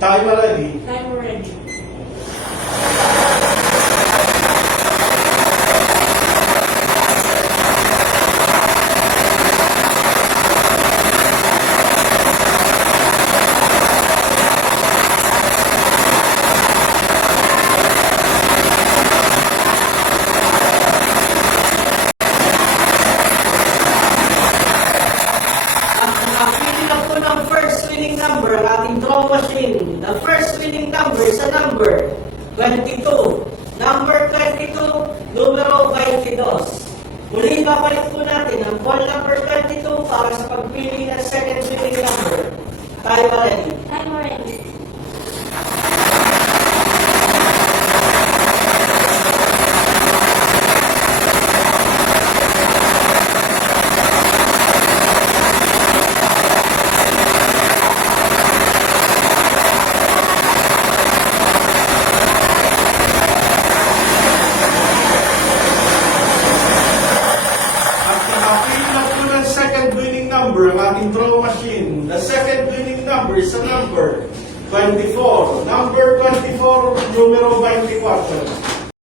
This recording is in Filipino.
Time ready. Time ready. Pili na po ng first winning number ang ating draw machine. The first winning number is a number 22. Number 22, numero 22. Muli babalik po natin ang ball number 22 para sa pagpili ng second winning number. Tayo ready. Time ready. At nakapili na po ng second winning number ang ating draw machine. The second winning number is a number 24. Number 24, numero 24.